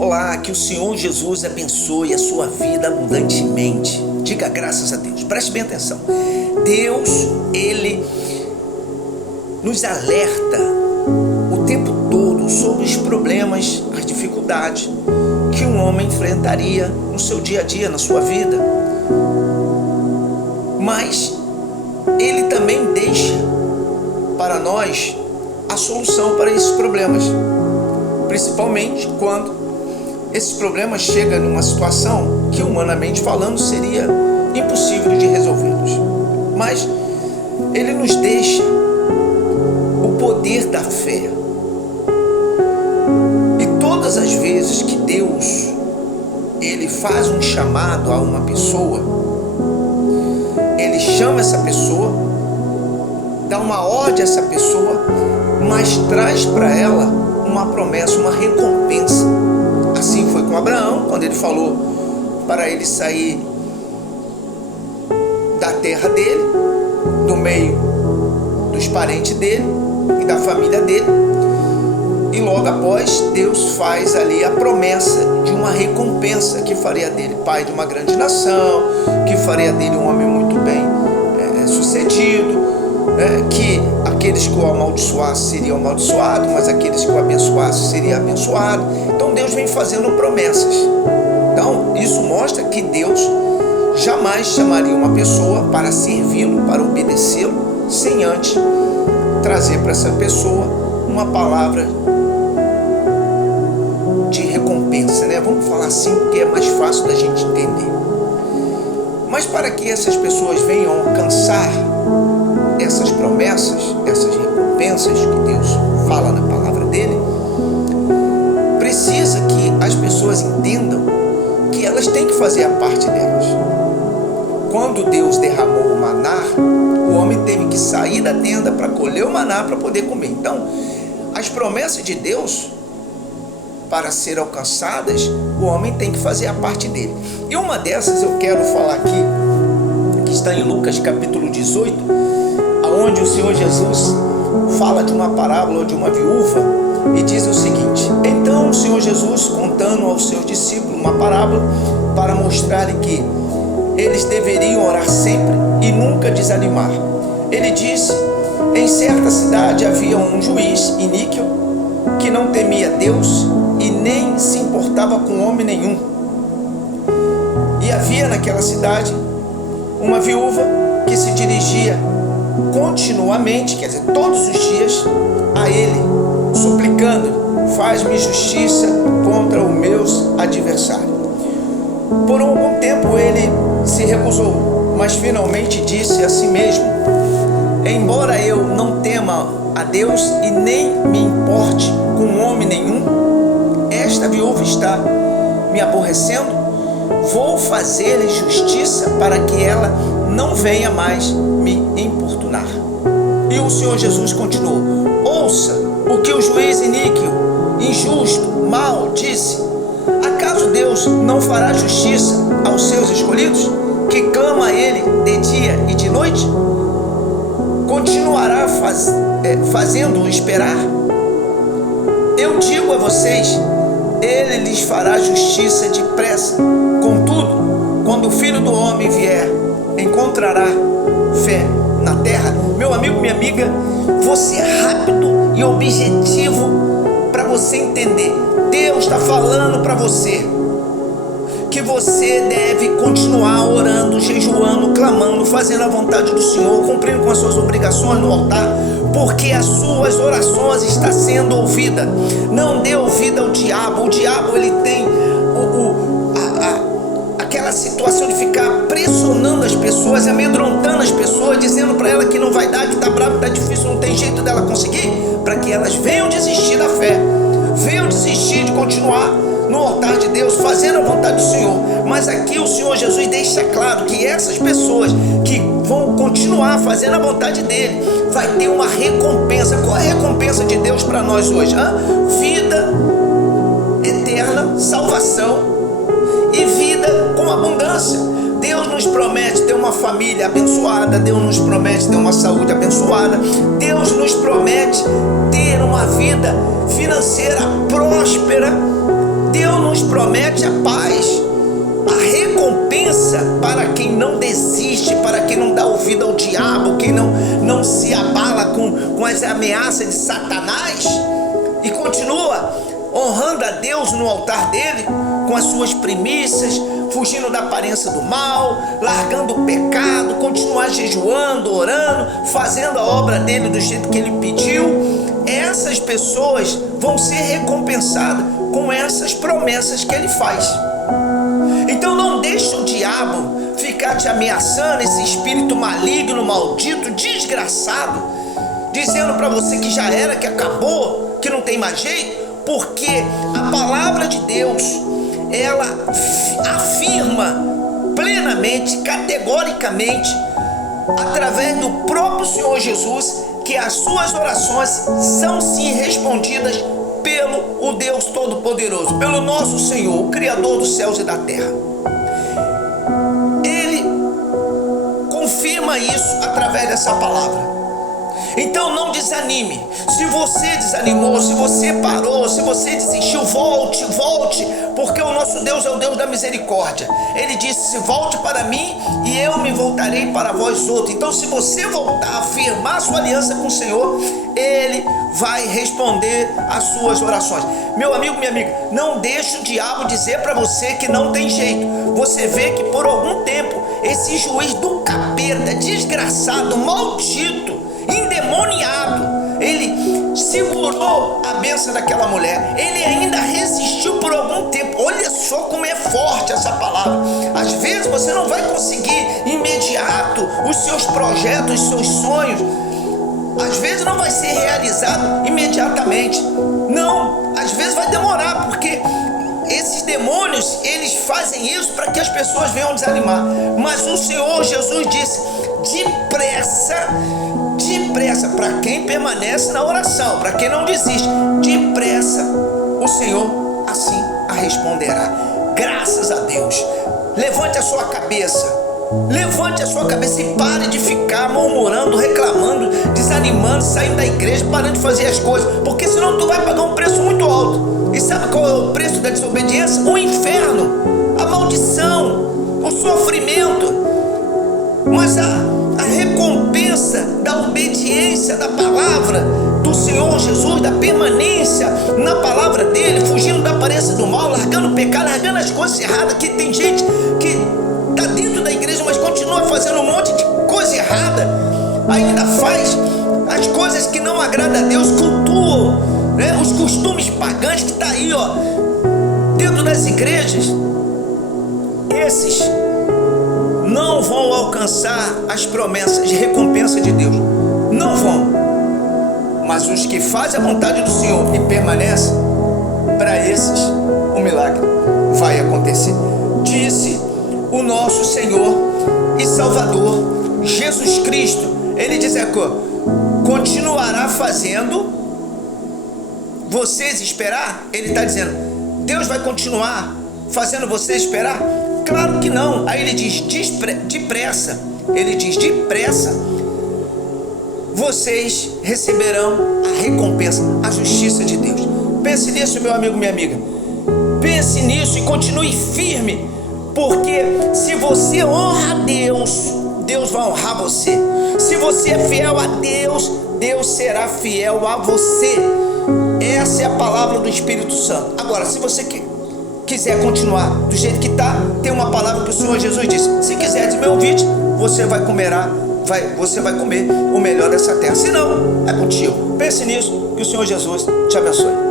Olá, que o Senhor Jesus abençoe a sua vida abundantemente. Diga graças a Deus. Preste bem atenção. Deus, Ele nos alerta o tempo todo sobre os problemas, as dificuldades que um homem enfrentaria no seu dia a dia, na sua vida. Mas Ele também deixa para nós a solução para esses problemas, principalmente quando esses problemas chegam numa situação que, humanamente falando, seria impossível de resolvê-los. Mas Ele nos deixa o poder da fé. E todas as vezes que Deus, Ele faz um chamado a uma pessoa, Ele chama essa pessoa, dá uma ordem a essa pessoa, mas traz para ela uma promessa, uma recompensa. Assim foi com Abraão, quando ele falou para ele sair da terra dele, do meio dos parentes dele e da família dele. E logo após, Deus faz ali a promessa de uma recompensa que faria dele pai de uma grande nação, que faria dele um homem muito bem sucedido, que aqueles que o amaldiçoassem seriam amaldiçoados, mas aqueles que o abençoassem seriam abençoados. Então Deus vem fazendo promessas. Então isso mostra que Deus jamais chamaria uma pessoa para servi-lo, para obedecê-lo, sem antes trazer para essa pessoa uma palavra de recompensa, né? Vamos falar assim, porque é mais fácil da gente entender. Mas para que essas pessoas venham alcançar essas promessas, essas recompensas que Deus fala na palavra dele, precisa que as pessoas entendam que elas têm que fazer a parte delas. Quando Deus derramou o maná, o homem teve que sair da tenda para colher o maná para poder comer. Então, as promessas de Deus, para serem alcançadas, o homem tem que fazer a parte dele. E uma dessas eu quero falar aqui, que está em Lucas capítulo 18, onde o Senhor Jesus fala de uma parábola de uma viúva e diz o seguinte: então o Senhor Jesus, contando aos seus discípulos uma parábola para mostrar-lhe que eles deveriam orar sempre e nunca desanimar, ele disse: em certa cidade havia um juiz iníquo que não temia Deus e nem se importava com homem nenhum. E havia naquela cidade uma viúva que se dirigia continuamente, quer dizer, todos os dias, a ele, suplicando: faz-me justiça contra os meus adversários. Por algum tempo ele se recusou, mas finalmente disse a si mesmo: embora eu não tema a Deus e nem me importe com homem nenhum, esta viúva está me aborrecendo, vou fazer-lhe justiça para que ela não venha mais me importunar. E o Senhor Jesus continuou: ouça o que o juiz iníquo, injusto, mau disse: acaso Deus não fará justiça aos seus escolhidos, que clama a Ele de dia e de noite? Continuará fazendo esperar? Eu digo a vocês, Ele lhes fará justiça depressa. Contudo, quando o Filho do Homem vier, encontrará fé na terra? Meu amigo, minha amiga, vou ser rápido e objetivo para você entender. Deus está falando para você que você deve continuar orando, jejuando, clamando, fazendo a vontade do Senhor, cumprindo com as suas obrigações no altar, porque as suas orações estão sendo ouvidas. Não dê ouvido ao diabo. O diabo, ele tem aquela situação de ficar pressionando as pessoas, amedrontando as pessoas, dizendo para ela que não vai dar, que está bravo, que está difícil, não tem jeito dela conseguir, para que elas venham desistir da fé, venham desistir de continuar no altar de Deus, fazendo a vontade do Senhor. Mas aqui o Senhor Jesus deixa claro que essas pessoas que vão continuar fazendo a vontade dele, vai ter uma recompensa. Qual é a recompensa de Deus para nós hoje? Vida eterna, salvação e vida com abundância. Deus nos promete ter uma família abençoada, Deus nos promete ter uma saúde abençoada, Deus nos promete ter uma vida financeira próspera, Deus nos promete a paz, a recompensa para quem não desiste, para quem não dá ouvido ao diabo, quem não se abala com as ameaças de Satanás e continua honrando a Deus no altar dele, com as suas primícias, fugindo da aparência do mal, largando o pecado, continuar jejuando, orando, fazendo a obra dele do jeito que ele pediu. Essas pessoas vão ser recompensadas com essas promessas que ele faz. Então não deixe o diabo ficar te ameaçando, esse espírito maligno, maldito, desgraçado, dizendo para você que já era, que acabou, que não tem mais jeito, porque a palavra de Deus, ela afirma plenamente, categoricamente, através do próprio Senhor Jesus, que as suas orações são sim respondidas pelo o Deus Todo-Poderoso, pelo nosso Senhor, o Criador dos céus e da terra. Ele confirma isso através dessa palavra. Então não desanime. Se você desanimou, se você parou, se você desistiu, volte, porque o nosso Deus é o Deus da misericórdia. Ele disse: volte para mim e eu me voltarei para vós outros. Então, se você voltar, afirmar sua aliança com o Senhor, Ele vai responder às suas orações. Meu amigo, minha amiga, não deixe o diabo dizer para você que não tem jeito. Você vê que por algum tempo esse juiz do capeta, desgraçado, maldito, endemoniado, ele segurou a bênção daquela mulher. Ele ainda resistiu por algum tempo. Olha só como é forte essa palavra. Às vezes você não vai conseguir imediato os seus projetos, os seus sonhos. Às vezes não vai ser realizado imediatamente. Não, às vezes vai demorar, porque esses demônios, eles fazem isso para que as pessoas venham desanimar. Mas o Senhor Jesus disse: depressa, para quem permanece na oração, para quem não desiste, depressa o Senhor assim a responderá. Graças a Deus. Levante a sua cabeça e pare de ficar murmurando, reclamando, desanimando, saindo da igreja, parando de fazer as coisas, porque senão tu vai pagar um preço muito alto. E sabe qual é o preço da desobediência? O inferno, a maldição, o sofrimento. Mas a recompensa da obediência da palavra do Senhor Jesus, da permanência na palavra dele, fugindo da aparência do mal, largando o pecado, largando as coisas erradas, que tem gente que está dentro da igreja, mas continua fazendo um monte de coisa errada, ainda faz as coisas que não agradam a Deus, cultuam, né, os costumes pagãos que está aí, dentro das igrejas. Esses não vão alcançar as promessas de recompensa de Deus, não vão. Mas os que fazem a vontade do Senhor e permanecem, para esses o milagre vai acontecer. Disse o nosso Senhor e Salvador Jesus Cristo. Ele diz aqui: continuará fazendo vocês esperar. Ele está dizendo: Deus vai continuar fazendo vocês esperar? Claro que não. Aí ele diz: depressa. Ele diz: depressa vocês receberão a recompensa, a justiça de Deus. Pense nisso, meu amigo, minha amiga. Pense nisso e continue firme, porque se você honra a Deus, Deus vai honrar você. Se você é fiel a Deus, Deus será fiel a você. Essa é a palavra do Espírito Santo. Agora, se você quiser continuar do jeito que está, tem uma palavra que o Senhor Jesus disse: se quiser me ouvir, você vai comer o melhor dessa terra. Se não, é contigo. Pense nisso, que o Senhor Jesus te abençoe.